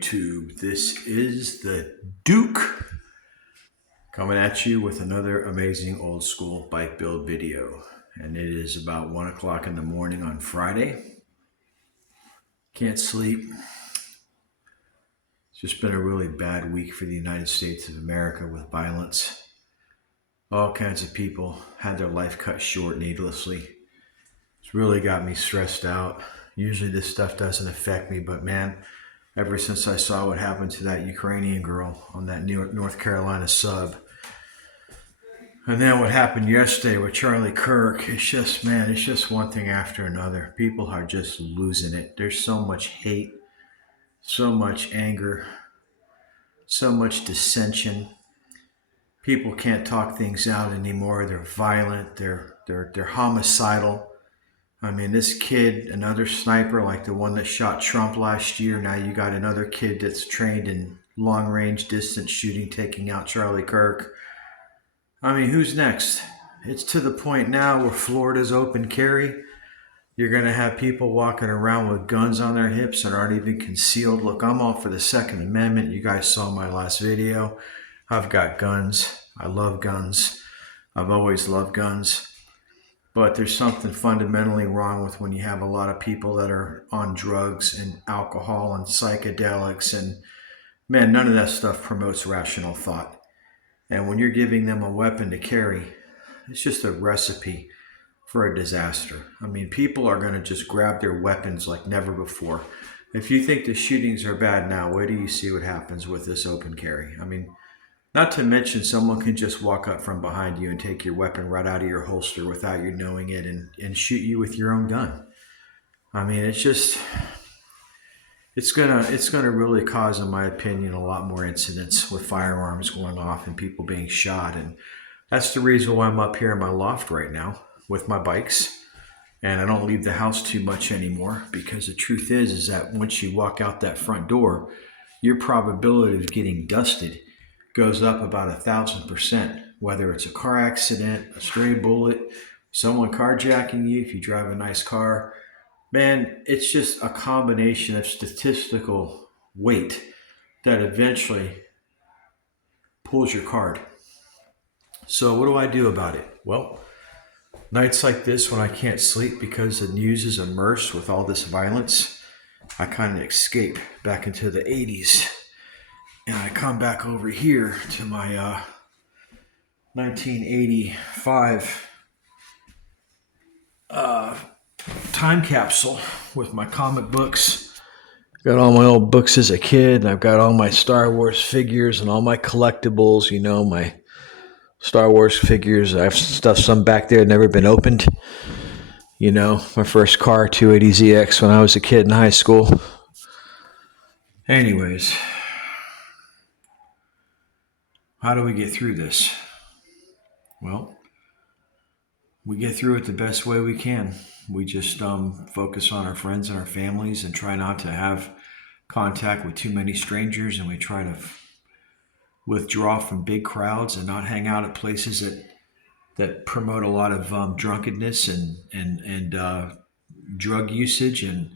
YouTube. This is the Duke coming at you with another amazing old school bike build video. And it is about 1 o'clock in the morning on Friday. Can't sleep. It's just been a really bad week for the United States of America with violence. All kinds of people had their life cut short needlessly. It's really got me stressed out. Usually this stuff doesn't affect me, but man, ever since I saw what happened to that Ukrainian girl on that North Carolina sub, and then what happened yesterday with Charlie Kirk, it's just one thing after another. People are just losing it. There's so much hate, so much anger, so much dissension. People can't talk things out anymore. They're violent. They're homicidal. I mean, this kid, another sniper like the one that shot Trump last year. Now you got another kid that's trained in long-range distance shooting, taking out Charlie Kirk. I mean, who's next? It's to the point now where Florida's open carry. You're going to have people walking around with guns on their hips that aren't even concealed. Look, I'm all for the Second Amendment. You guys saw my last video. I've got guns. I love guns. I've always loved guns. But there's something fundamentally wrong with when you have a lot of people that are on drugs and alcohol and psychedelics. And man, none of that stuff promotes rational thought. And when you're giving them a weapon to carry, it's just a recipe for a disaster. I mean, people are going to just grab their weapons like never before. If you think the shootings are bad now, wait till you see what happens with this open carry. I mean, not to mention someone can just walk up from behind you and take your weapon right out of your holster without you knowing it and shoot you with your own gun. I mean, it's gonna really cause, in my opinion, a lot more incidents with firearms going off and people being shot. And that's the reason why I'm up here in my loft right now with my bikes. And I don't leave the house too much anymore, because the truth is that once you walk out that front door, your probability of getting dusted goes up about 1,000%, whether it's a car accident, a stray bullet, someone carjacking you if you drive a nice car. Man, it's just a combination of statistical weight that eventually pulls your card. So what do I do about it? Well, nights like this when I can't sleep because the news is immersed with all this violence, I kind of escape back into the 80s. And I come back over here to my 1985 time capsule with my comic books. Got all my old books as a kid. I've got all my Star Wars figures and all my collectibles, my Star Wars figures. I have some back there never been opened. My first car, 280ZX, when I was a kid in high school. Anyways, how do we get through this? Well, we get through it the best way we can. We just focus on our friends and our families and try not to have contact with too many strangers, and we try to withdraw from big crowds and not hang out at places that promote a lot of drunkenness and drug usage, and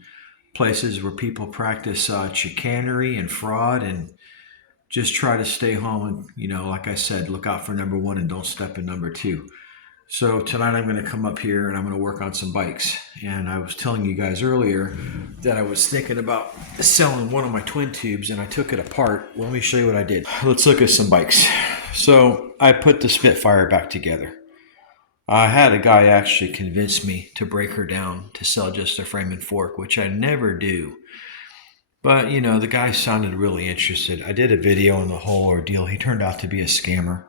places where people practice chicanery and fraud, and just try to stay home and, like I said, look out for number one and don't step in number two. So tonight I'm going to come up here and I'm going to work on some bikes. And I was telling you guys earlier that I was thinking about selling one of my twin tubes, and I took it apart. Well, let me show you what I did. Let's look at some bikes. So I put the Spitfire back together. I had a guy actually convince me to break her down to sell just a frame and fork, which I never do. But, the guy sounded really interested. I did a video on the whole ordeal. He turned out to be a scammer.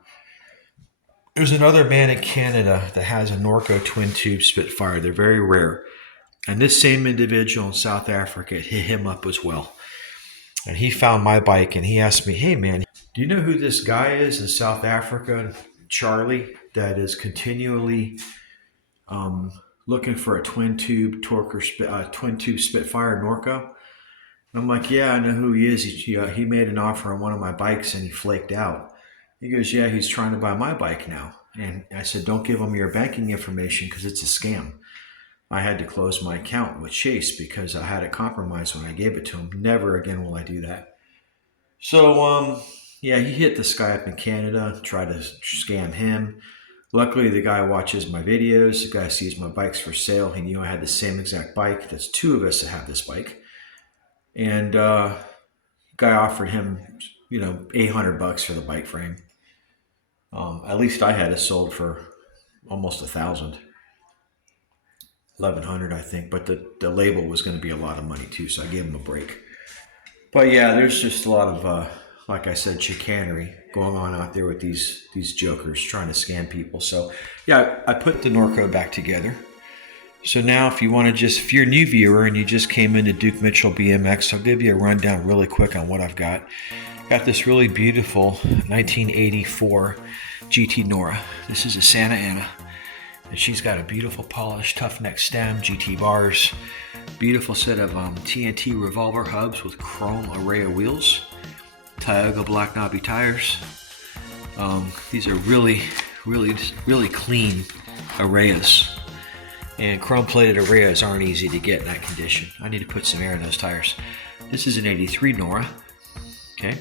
There's another man in Canada that has a Norco twin tube Spitfire. They're very rare. And this same individual in South Africa hit him up as well. And he found my bike and he asked me, hey man, do you know who this guy is in South Africa, Charlie, that is continually looking for a twin tube Spitfire Norco? And I'm like, yeah, I know who he is. He made an offer on one of my bikes and he flaked out. He goes, yeah, he's trying to buy my bike now. And I said, don't give him your banking information because it's a scam. I had to close my account with Chase because I had it compromised when I gave it to him. Never again will I do that. So yeah, he hit this guy up in Canada, tried to scam him. Luckily, the guy watches my videos. The guy sees my bikes for sale. He knew I had the same exact bike. That's two of us that have this bike. And guy offered him, 800 bucks for the bike frame. At least I had it sold for almost 1,000, 1,100, I think. But the label was going to be a lot of money too, so I gave him a break. But yeah, there's just a lot of, like I said, chicanery going on out there with these jokers trying to scam people. So yeah, I put the Norco back together. So now if you're a new viewer and you just came into Duke Mitchell BMX, I'll give you a rundown really quick on what I've got. Got this really beautiful 1984 GT Nora. This is a Santa Ana. And she's got a beautiful polished tough neck stem, GT bars, beautiful set of TNT revolver hubs with chrome array of wheels, Tioga black knobby tires. These are really, really, really clean arrays. And chrome-plated arrays aren't easy to get in that condition. I need to put some air in those tires. This is an 83 Nora. Okay.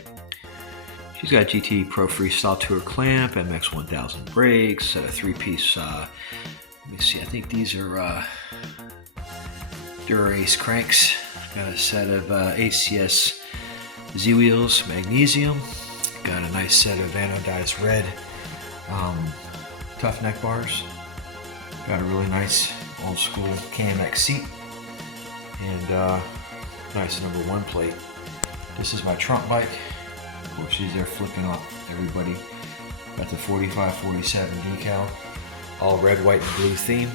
She's got GT Pro Freestyle Tour clamp, MX 1000 brakes, set of three-piece, let me see, I think these are Dura-Ace cranks. Got a set of ACS Z-wheels, magnesium. Got a nice set of anodized red tough neck bars. Got a really nice old school KMX seat and nice number 1 plate. This is my trunk bike. Of course, she's there flipping off everybody. Got the 45-47 decal, all red, white, and blue theme.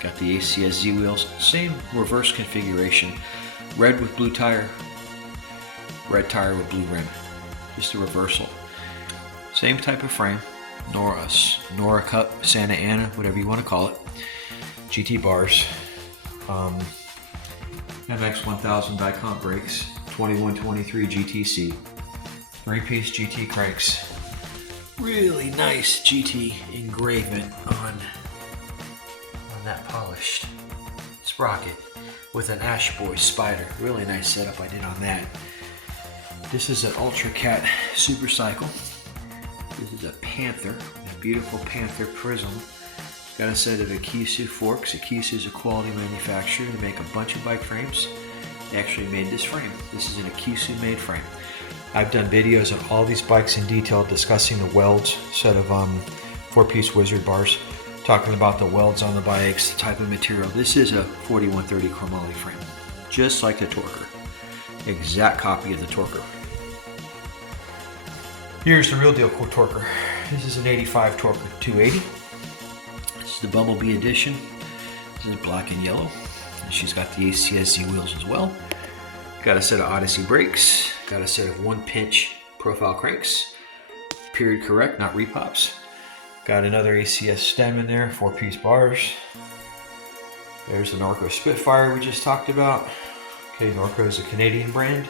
Got the ACS Z wheels, same reverse configuration. Red with blue tire, red tire with blue rim. Just a reversal. Same type of frame. Nora Cup, Santa Ana, whatever you want to call it. GT bars, MX 1000 die-comp brakes, 2123 GTC, three-piece GT cranks, really nice GT engraving on that polished sprocket with an Ash Boy spider. Really nice setup I did on that. This is an Ultra Cat Super Cycle. This is a Panther, a beautiful Panther Prism. Got a set of Akisu forks. Akisu is a quality manufacturer. They make a bunch of bike frames. They actually made this frame. This is an Akisu made frame. I've done videos on all these bikes in detail discussing the welds, set of 4-piece Wizard bars, talking about the welds on the bikes, the type of material. This is a 4130 chromoly frame, just like the Torker. Exact copy of the Torker. Here's the real deal Torker. This is an 85 Torker 280. This is the Bumblebee edition. This is black and yellow. And she's got the ACS Z wheels as well. Got a set of Odyssey brakes. Got a set of 1-pinch profile cranks. Period correct, not repops. Got another ACS stem in there, 4-piece bars. There's the Norco Spitfire we just talked about. Okay, Norco is a Canadian brand.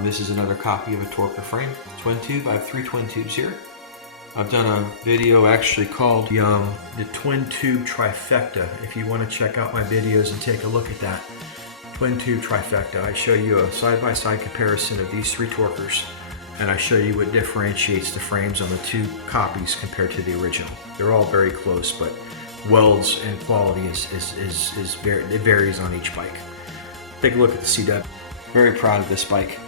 This is another copy of a Torker frame, twin tube. I have 3 twin tubes here. I've done a video actually called the twin tube trifecta. If you want to check out my videos and take a look at that twin tube trifecta, I show you a side-by-side comparison of these 3 Torkers, and I show you what differentiates the frames on the 2 copies compared to the original. They're all very close, but welds and quality it varies on each bike. Take a look at the CW. Very proud of this bike.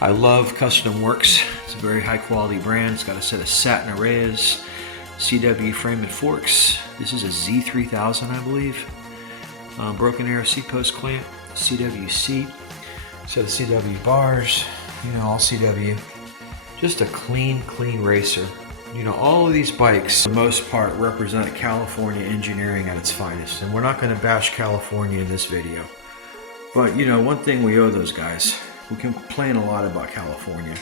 I love Custom Works. It's a very high quality brand. It's got a set of satin arrays, CW frame and forks. This is a Z3000, I believe. Broken arrow seat post clamp, CW seat, set of CW bars, all CW. Just a clean racer. All of these bikes, for the most part, represent California engineering at its finest. And we're not going to bash California in this video. But, one thing we owe those guys, we complain a lot about California.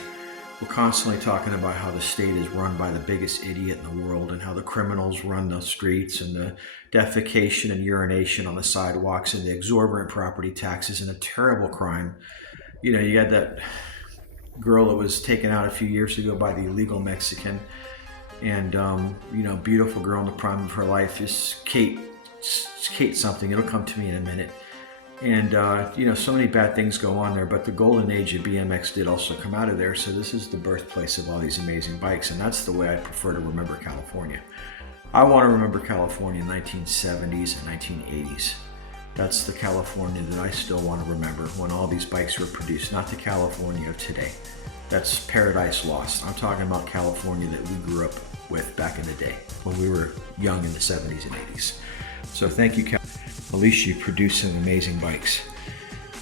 We're constantly talking about how the state is run by the biggest idiot in the world and how the criminals run the streets and the defecation and urination on the sidewalks and the exorbitant property taxes and a terrible crime. You had that girl that was taken out a few years ago by the illegal Mexican and, beautiful girl in the prime of her life is Kate something. It'll come to me in a minute. And, you know, so many bad things go on there, but the golden age of BMX did also come out of there. So this is the birthplace of all these amazing bikes. And that's the way I prefer to remember California. I want to remember California in the 1970s and 1980s. That's the California that I still want to remember when all these bikes were produced, not the California of today. That's paradise lost. I'm talking about California that we grew up with back in the day when we were young in the 70s and 80s. So thank you, Cal. At least you produce some amazing bikes.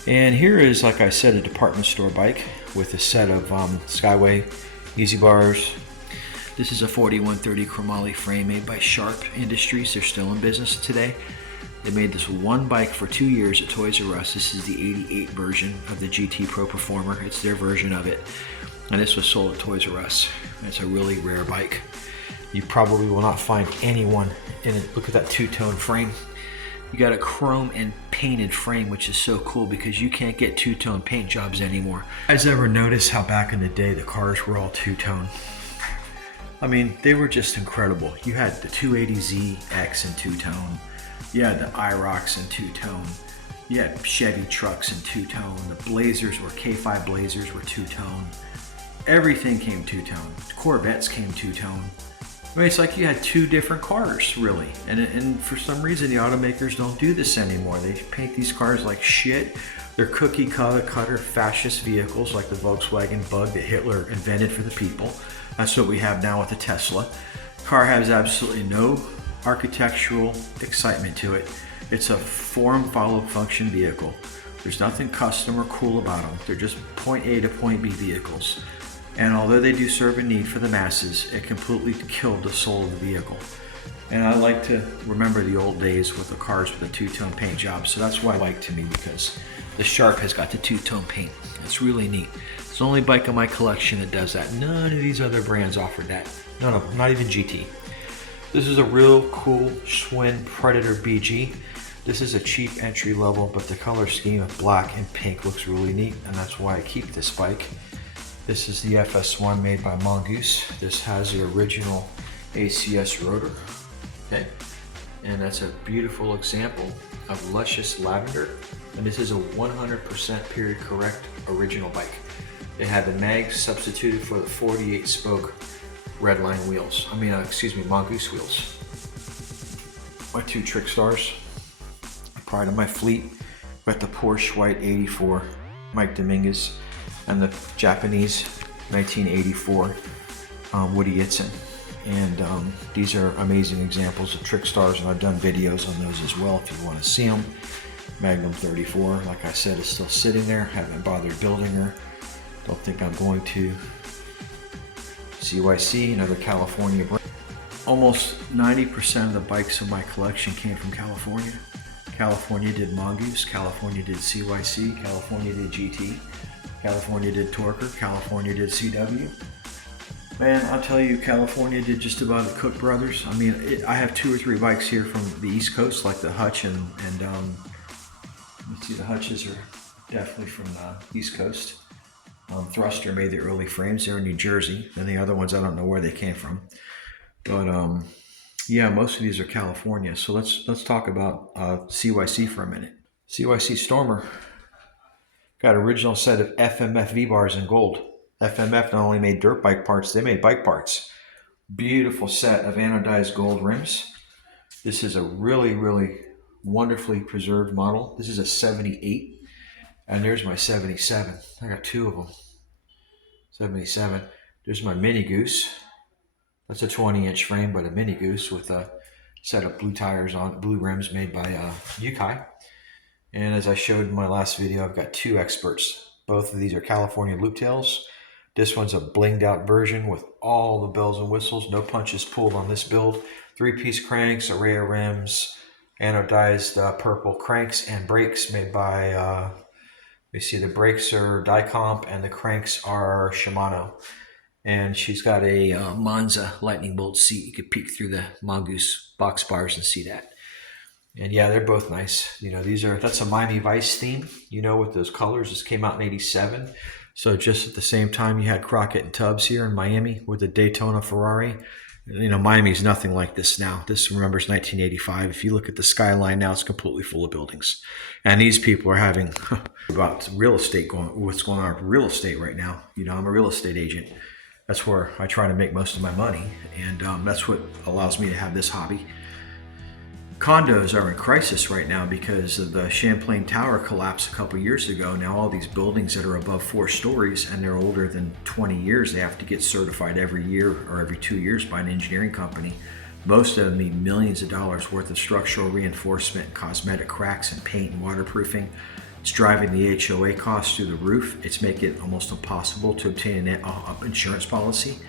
And here is, like I said, a department store bike with a set of Skyway easy bars. This is a 4130 chromoly frame made by Sharp Industries. They're still in business today. They made this one bike for 2 years at Toys R Us. This is the 88 version of the GT Pro Performer. It's their version of it. And this was sold at Toys R Us. It's a really rare bike. You probably will not find anyone in it. Look at that two-tone frame. You got a chrome and painted frame, which is so cool because you can't get two-tone paint jobs anymore. You guys ever notice how back in the day the cars were all two-tone? I mean, they were just incredible. You had the 280ZX in two-tone. You had the IROCs in two-tone. You had Chevy trucks in two-tone. The Blazers were K5 Blazers were two-tone. Everything came two-tone. Corvettes came two-tone. I mean, it's like you had two different cars, really. And for some reason, the automakers don't do this anymore. They paint these cars like shit. They're cookie cutter fascist vehicles like the Volkswagen Bug that Hitler invented for the people. That's what we have now with the Tesla. Car has absolutely no architectural excitement to it. It's a form follow function vehicle. There's nothing custom or cool about them. They're just point A to point B vehicles. And although they do serve a need for the masses, it completely killed the soul of the vehicle. And I like to remember the old days with the cars with the two-tone paint job. So that's why I like to me, because the Sharp has got the two-tone paint. It's really neat. It's the only bike in my collection that does that. None of these other brands offer that. None of them, not even GT. This is a real cool Schwinn Predator BG. This is a cheap entry level, but the color scheme of black and pink looks really neat, and that's why I keep this bike. This is the FS1 made by Mongoose. This has the original ACS rotor, okay? And that's a beautiful example of luscious lavender. And this is a 100% period correct original bike. They had the mags substituted for the 48 spoke Redline wheels. Mongoose wheels. My two trick stars. Pride of my fleet. Got the Porsche White 84 Mike Dominguez and the Japanese 1984 Woody Itzen. And these are amazing examples of trick stars, and I've done videos on those as well if you want to see them. Magnum 34, like I said, is still sitting there. Haven't bothered building her. Don't think I'm going to. CYC, another California brand. Almost 90% of the bikes in my collection came from California. California did Mongoose, California did CYC, California did GT, California did Torker, California did CW. Man, I'll tell you, California did just about the Cook brothers. I mean, I have 2 or 3 bikes here from the East Coast, like the Hutch and let's see, the Hutches are definitely from the East Coast. Thruster made the early frames. They're in New Jersey. And the other ones, I don't know where they came from. But yeah, most of these are California. So let's talk about CYC for a minute. CYC Stormer got an original set of FMF V-bars in gold. FMF not only made dirt bike parts, they made bike parts. Beautiful set of anodized gold rims. This is a really, really wonderfully preserved model. This is a 78. And there's my 77. I got 2 of them. 77. There's my Mini Goose. That's a 20-inch frame, but a Mini Goose with a set of blue tires on, blue rims made by Yukai. And as I showed in my last video, I've got 2 experts. Both of these are California loop tails. This one's a blinged out version with all the bells and whistles. No punches pulled on this build. 3-piece cranks, array of rims, anodized purple cranks and brakes made by you see the brakes are Dicomp and the cranks are Shimano. And she's got a Monza lightning bolt seat. You could peek through the Mongoose box bars and see that. And yeah, they're both nice. You know, that's a Miami Vice theme, you know, with those colors. This came out in '87. So just at the same time you had Crockett and Tubbs here in Miami with the Daytona Ferrari. You know, Miami's nothing like this now. This remembers 1985. If you look at the skyline now, it's completely full of buildings. And these people are having about real estate what's going on with real estate right now. You know, I'm a real estate agent. That's where I try to make most of my money. And that's what allows me to have this hobby. Condos are in crisis right now because of the Champlain Tower collapse a couple years ago. Now all these buildings that are above 4 stories and they're older than 20 years, they have to get certified every year or every 2 years by an engineering company. Most of them need millions of dollars worth of structural reinforcement, cosmetic cracks, and paint and waterproofing. It's driving the HOA costs through the roof. It's making it almost impossible to obtain an insurance policy.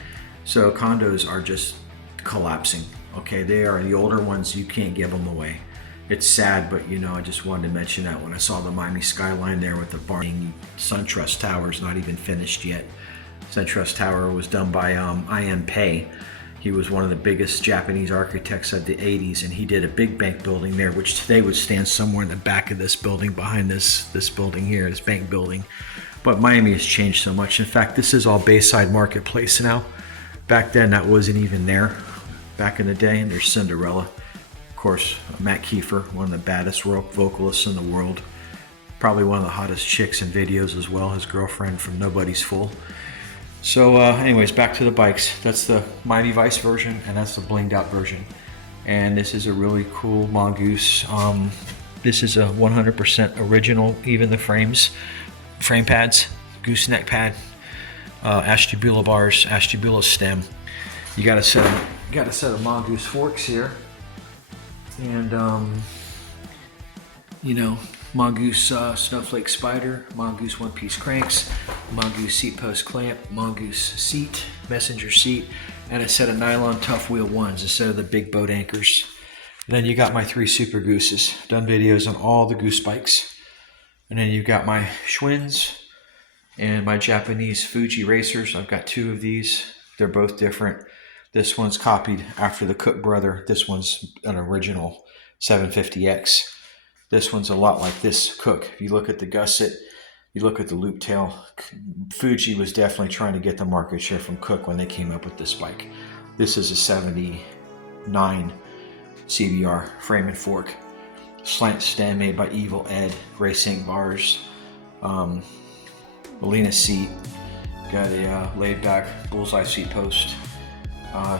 So condos are just collapsing. Okay, they are the older ones, you can't give them away. It's sad, but you know, I just wanted to mention that when I saw the Miami skyline there with the barn. SunTrust Tower is not even finished yet. SunTrust Tower was done by I.M. Pei. He was one of the biggest Japanese architects of the 80s, and he did a big bank building there, which today would stand somewhere in the back of this building, behind this building here, this bank building. But Miami has changed so much. In fact, this is all Bayside Marketplace now. Back then, that wasn't even there. Back in the day, and there's Cinderella. Of course, Matt Kiefer, one of the baddest rock vocalists in the world. Probably one of the hottest chicks in videos as well, his girlfriend from Nobody's Fool. So anyways, back to the bikes. That's the Miami Vice version, and that's the blinged out version. And this is a really cool Mongoose. This is a 100% original, even the frame pads, gooseneck pad, Ashtabula bars, Ashtabula stem. You got a set of Mongoose forks here, and you know, Mongoose snowflake spider, Mongoose one-piece cranks, Mongoose seat post clamp, Mongoose seat, messenger seat, and a set of nylon tough wheel ones instead of the big boat anchors. And then you got my 3 Super Gooses. Done videos on all the goose bikes. And then you've got my Schwinn's and my Japanese Fuji racers. I've got 2 of these. They're both different. This one's copied after the Cook brother. This one's an original 750X. This one's a lot like this Cook. If you look at the gusset, you look at the loop tail, Fuji was definitely trying to get the market share from Cook when they came up with this bike. This is a 79 CBR frame and fork. Slant stem made by Evil Ed, racing bars, Molina seat, got a laid back bullseye seat post,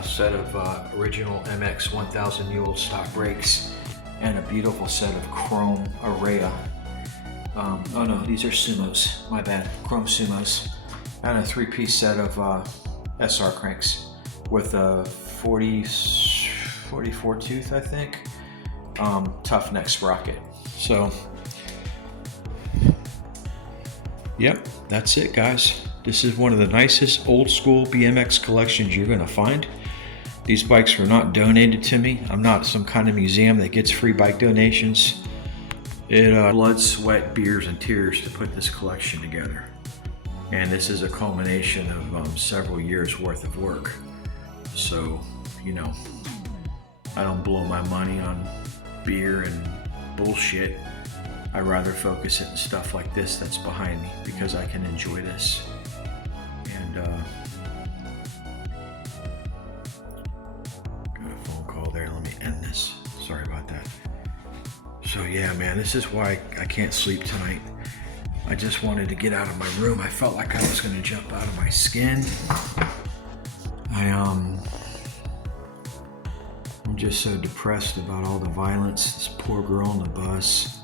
set of original MX 1000 mule stock brakes, and a beautiful set of chrome Araya. Oh no, these are Sumos, my bad, chrome Sumos, and a 3-piece set of SR cranks with a 44 tooth, I think, tough neck sprocket. So, yep, that's it, guys. This is one of the nicest old school BMX collections you're gonna find. These bikes were not donated to me. I'm not some kind of museum that gets free bike donations. It blood, sweat, beers, and tears to put this collection together. And this is a culmination of several years worth of work. So, you know, I don't blow my money on beer and bullshit. I rather focus it on stuff like this that's behind me because I can enjoy this. And got a phone call there. Let me end this. Sorry about that. So yeah, man, this is why I can't sleep tonight. I just wanted to get out of my room. I felt like I was gonna jump out of my skin. I'm just so depressed about all the violence. This poor girl on the bus.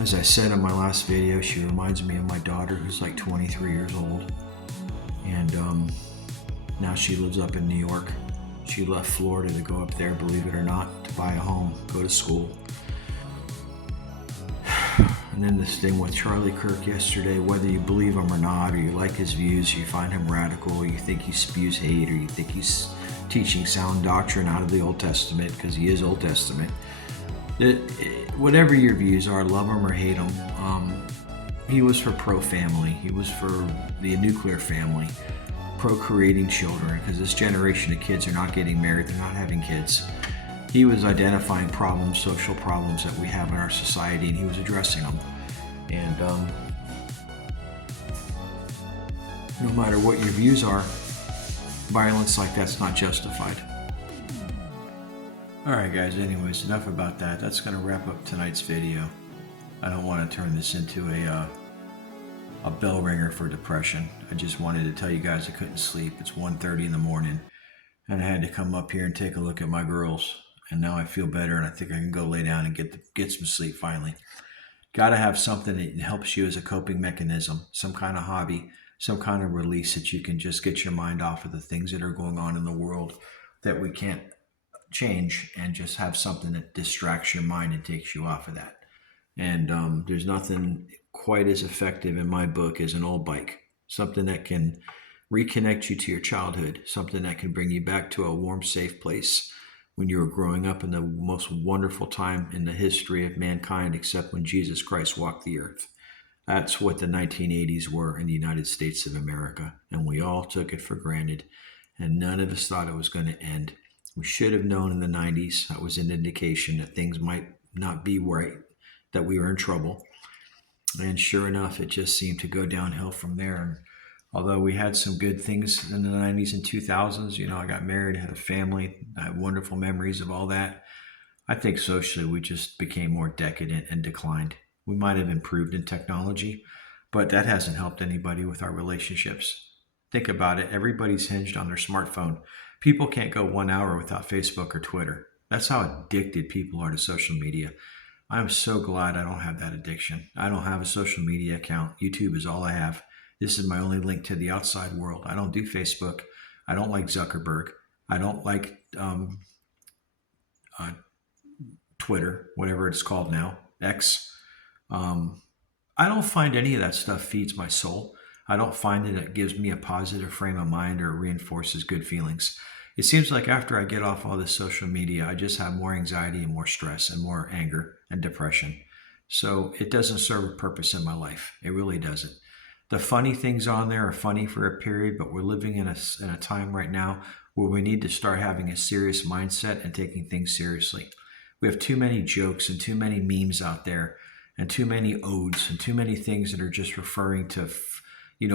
As I said in my last video, she reminds me of my daughter, who's like 23 years old. And now she lives up in New York. She left Florida to go up there, believe it or not, to buy a home, go to school. And then this thing with Charlie Kirk yesterday, whether you believe him or not, or you like his views, you find him radical, or you think he spews hate, or you think he's teaching sound doctrine out of the Old Testament, because he is Old Testament. Whatever your views are, love him or hate him, he was for pro-family. He was for the nuclear family, procreating children, because this generation of kids are not getting married, they're not having kids. He was identifying problems, social problems that we have in our society, and he was addressing them. And no matter what your views are, violence like that's not justified. Alright guys, anyways, enough about that. That's going to wrap up tonight's video. I don't want to turn this into a bell ringer for depression. I just wanted to tell you guys I couldn't sleep. It's 1:30 in the morning, and I had to come up here and take a look at my girls. And now I feel better, and I think I can go lay down and get some sleep finally. Got to have something that helps you as a coping mechanism, some kind of hobby, some kind of release that you can just get your mind off of the things that are going on in the world that we can't change, and just have something that distracts your mind and takes you off of that. And there's nothing quite as effective in my book as an old bike, something that can reconnect you to your childhood, something that can bring you back to a warm, safe place when you were growing up in the most wonderful time in the history of mankind, except when Jesus Christ walked the earth. That's what the 1980s were in the United States of America, and we all took it for granted, and none of us thought it was going to end. We should have known in the 90s. That was an indication that things might not be right, that we were in trouble. And sure enough, it just seemed to go downhill from there. And although we had some good things in the 90s and 2000s, I got married, had a family, I had wonderful memories of all that. I think socially we just became more decadent and declined. We might have improved in technology, but that hasn't helped anybody with our relationships. Think about it. Everybody's hinged on their smartphone. People can't go 1 hour without Facebook or Twitter. That's how addicted people are to social media. I'm so glad I don't have that addiction. I don't have a social media account. YouTube is all I have. This is my only link to the outside world. I don't do Facebook. I don't like Zuckerberg. I don't like Twitter, whatever it's called now, X. I don't find any of that stuff feeds my soul. I don't find that it gives me a positive frame of mind or reinforces good feelings. It seems like after I get off all this social media, I just have more anxiety and more stress and more anger and depression. So it doesn't serve a purpose in my life. It really doesn't. The funny things on there are funny for a period, but we're living in a time right now where we need to start having a serious mindset and taking things seriously. We have too many jokes and too many memes out there, and too many odes and too many things that are just referring to,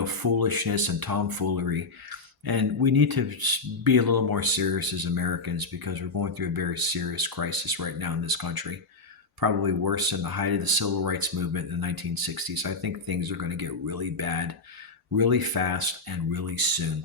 foolishness and tomfoolery. And we need to be a little more serious as Americans, because we're going through a very serious crisis right now in this country. Probably worse than the height of the civil rights movement in the 1960s. I think things are going to get really bad, really fast, and really soon.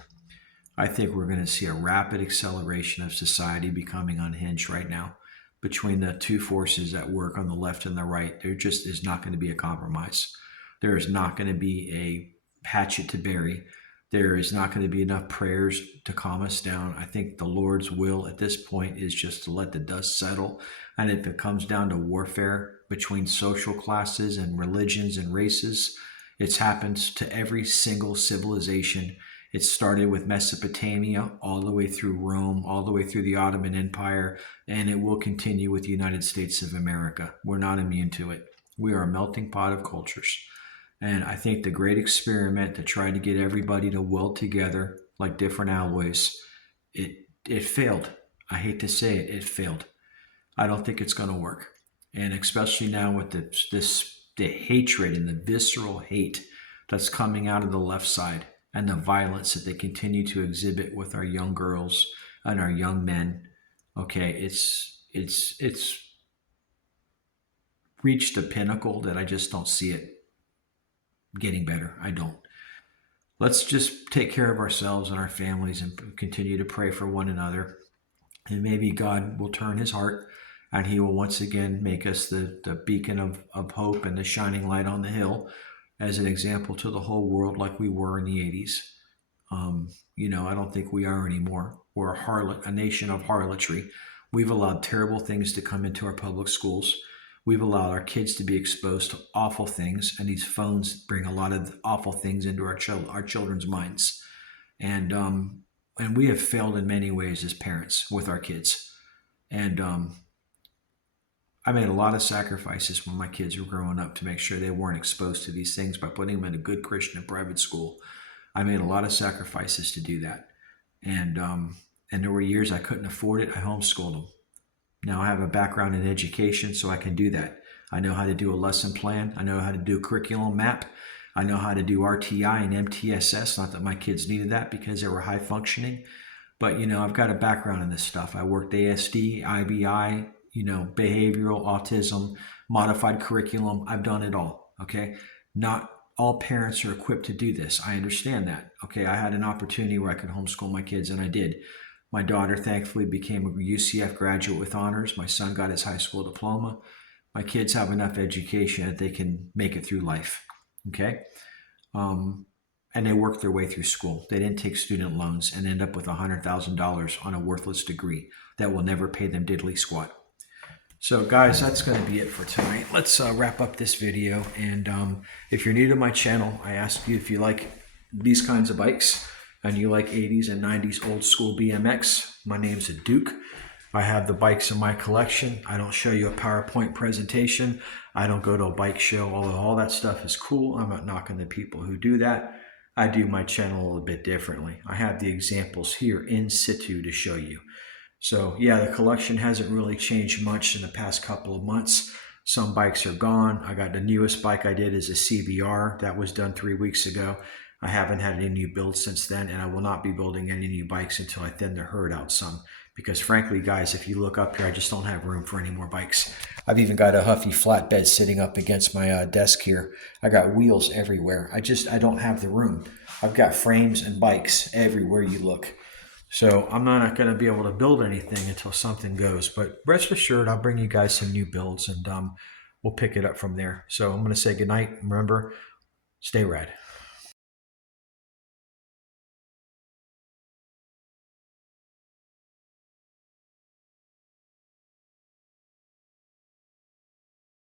I think we're going to see a rapid acceleration of society becoming unhinged right now. Between the two forces at work on the left and the right, there just is not going to be a compromise. There is not going to be a hatchet to bury. There is not going to be enough prayers to calm us down. I think the Lord's will at this point is just to let the dust settle. And if it comes down to warfare between social classes and religions and races, it's happened to every single civilization. It started with Mesopotamia, all the way through Rome, all the way through the Ottoman Empire, and it will continue with the United States of America. We're not immune to it. We are a melting pot of cultures. And I think the great experiment to try to get everybody to weld together like different alloys, it failed. I hate to say it, it failed. I don't think it's going to work. And especially now with the hatred and the visceral hate that's coming out of the left side, and the violence that they continue to exhibit with our young girls and our young men. Okay, it's reached a pinnacle that I just don't see it getting better. I don't. Let's just take care of ourselves and our families and continue to pray for one another. And maybe God will turn his heart, and he will once again make us the beacon of hope and the shining light on the hill as an example to the whole world, like we were in the 80s. I don't think we are anymore. We're a harlot, a nation of harlotry. We've allowed terrible things to come into our public schools. We've allowed our kids to be exposed to awful things, and these phones bring a lot of awful things into our children's minds. And we have failed in many ways as parents with our kids. And I made a lot of sacrifices when my kids were growing up to make sure they weren't exposed to these things by putting them in a good Christian and private school. I made a lot of sacrifices to do that. And there were years I couldn't afford it. I homeschooled them. Now I have a background in education, so I can do that. I know how to do a lesson plan. I know how to do a curriculum map. I know how to do RTI and MTSS. Not that my kids needed that because they were high functioning, but I've got a background in this stuff. I worked ASD, IBI, behavioral, autism, modified curriculum. I've done it all. Okay. Not all parents are equipped to do this. I understand that. Okay. I had an opportunity where I could homeschool my kids, and I did. My daughter thankfully became a UCF graduate with honors. My son got his high school diploma. My kids have enough education that they can make it through life. Okay. And they worked their way through school. They didn't take student loans and end up with $100,000 on a worthless degree that will never pay them diddly squat. So guys, that's going to be it for tonight. Let's wrap up this video. And if you're new to my channel, I ask you if you like these kinds of bikes and you like 80s and 90s old school BMX. My name's Duke. I have the bikes in my collection. I don't show you a PowerPoint presentation. I don't go to a bike show, although all that stuff is cool. I'm not knocking the people who do that. I do my channel a little bit differently. I have the examples here in situ to show you. So yeah, the collection hasn't really changed much in the past couple of months. Some bikes are gone. I got the newest bike I did is a CBR. That was done 3 weeks ago. I haven't had any new builds since then, and I will not be building any new bikes until I thin the herd out some. Because frankly, guys, if you look up here, I just don't have room for any more bikes. I've even got a Huffy flatbed sitting up against my desk here. I got wheels everywhere. I don't have the room. I've got frames and bikes everywhere you look. So I'm not going to be able to build anything until something goes. But rest assured, I'll bring you guys some new builds, and we'll pick it up from there. So I'm going to say goodnight. Remember, stay rad.